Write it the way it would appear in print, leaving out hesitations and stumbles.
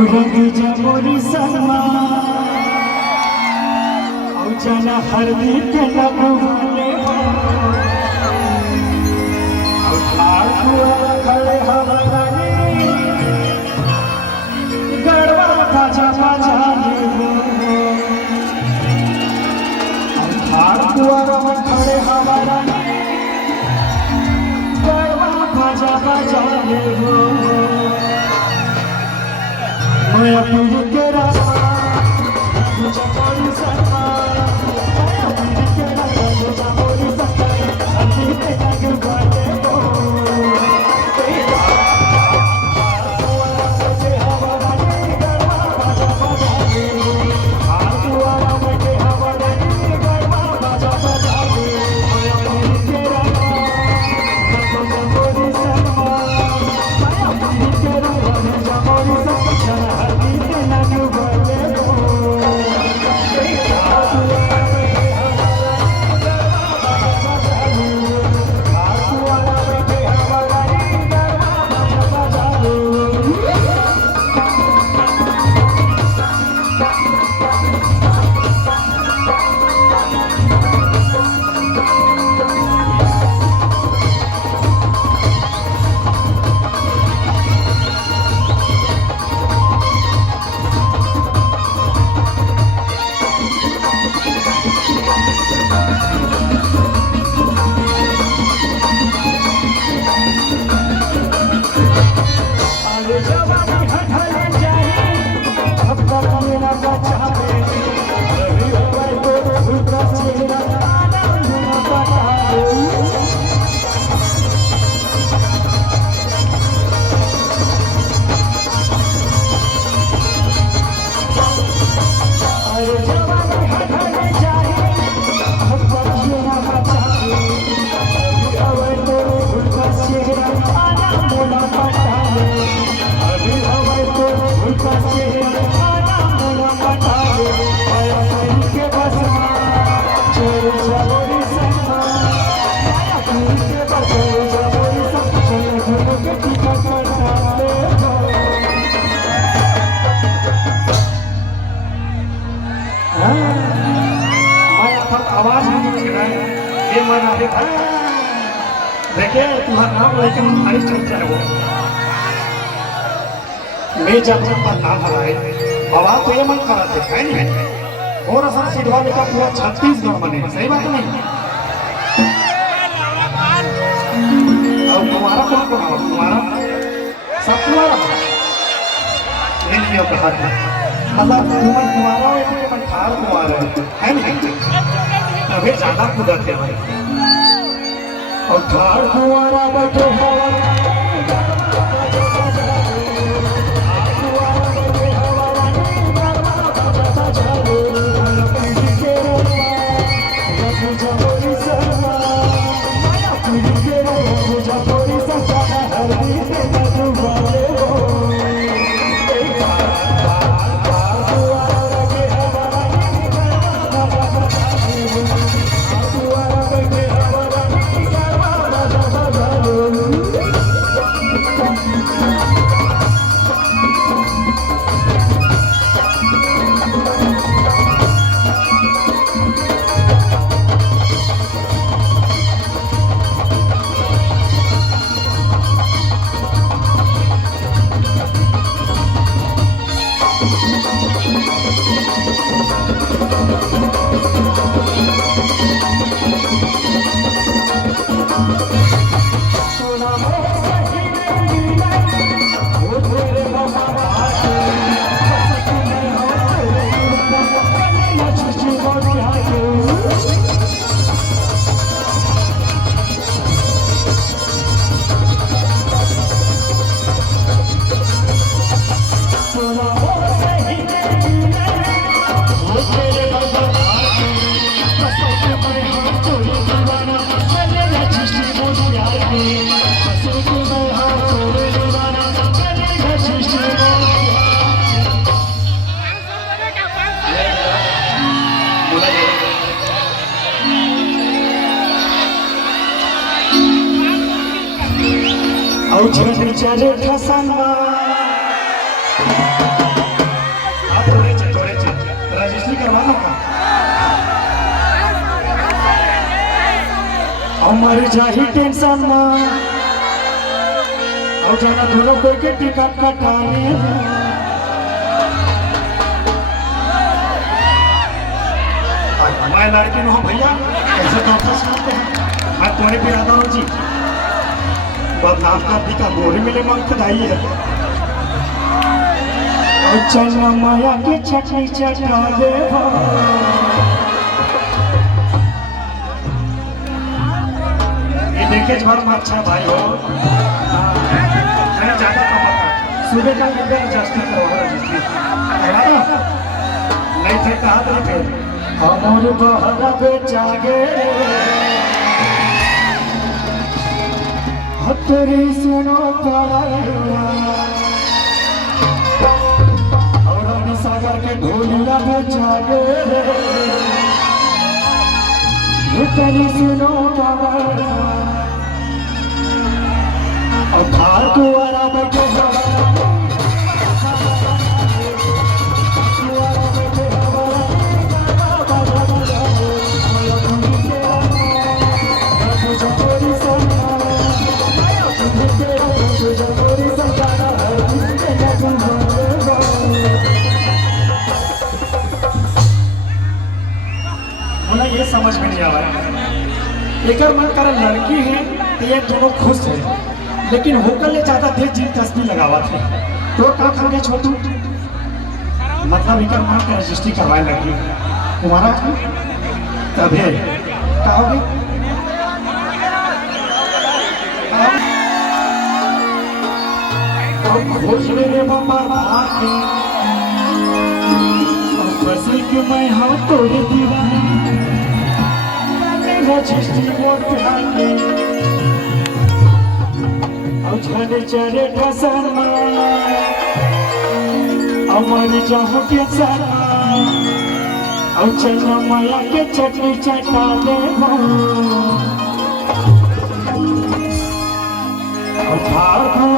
रंग जमोरी सनमा जना हरदी के लगवाले खड़े हमारे गड़वा बाजा बाजा खड़े हमारा गड़वा बाजा बाजा मैं अपनी के रास्ता आवाज ये मना देखिए तुम्हारा नाम लेकिन हमारी चर्चा है वो मैं जब पर नाम हराए बाबा तो ये मन करा थे है नहीं और असर सिद्धवा का पूरा छत्तीसगढ़ बने सही बात नहीं। अब तुम्हारा कौन कौन है तुम्हारा सब तुम्हारा ये नहीं हो कहा था मतलब तुम्हारा ये मन खार तुम्हारा है नहीं अभी ज्यादा कुदाते हैं और ठार कुआरा बैठे औ झर चरे खसनवा करवाना का हमारी जाही टेंशन ना और जाना दोनों कोई के टिकट कटाने मैं लड़की नो भैया कैसे डॉक्टर सुनते हैं मैं तुम्हारे पे आता हूँ जी बदनाम का दिखा गोरी मिले मन खुदाई है और चलना माया के चटनी चटा दे देखिए भर में अच्छा भाई हो मैं ज्यादा का पता सुबह का डिब्बे रजिस्ट्री करवा नहीं थे कहा नहीं थे हमारे बहरा पे जागे तेरी सुनो और सागर के ढोलिया पे जागे तेरी सुनो और भार को आरा बैठे बोला ये समझ में नहीं आ रहा एक मन कर लड़की है तो ये दोनों खुश है लेकिन होकर ले ज्यादा देर जीत तस्वीर लगावा थे तो का खा गया छोटू मतलब एक मन का रजिस्ट्री करवाए लगी तुम्हारा तभी क्या हो गई खोज मेरे बाबा आके बसे कि मैं हाँ तोड़े दीवाना रजिस्ट्री मोड़ पे आके झड़े चढ़े ठसना अमर जाहो के सना और चलना माया के चटनी चटा दे और भार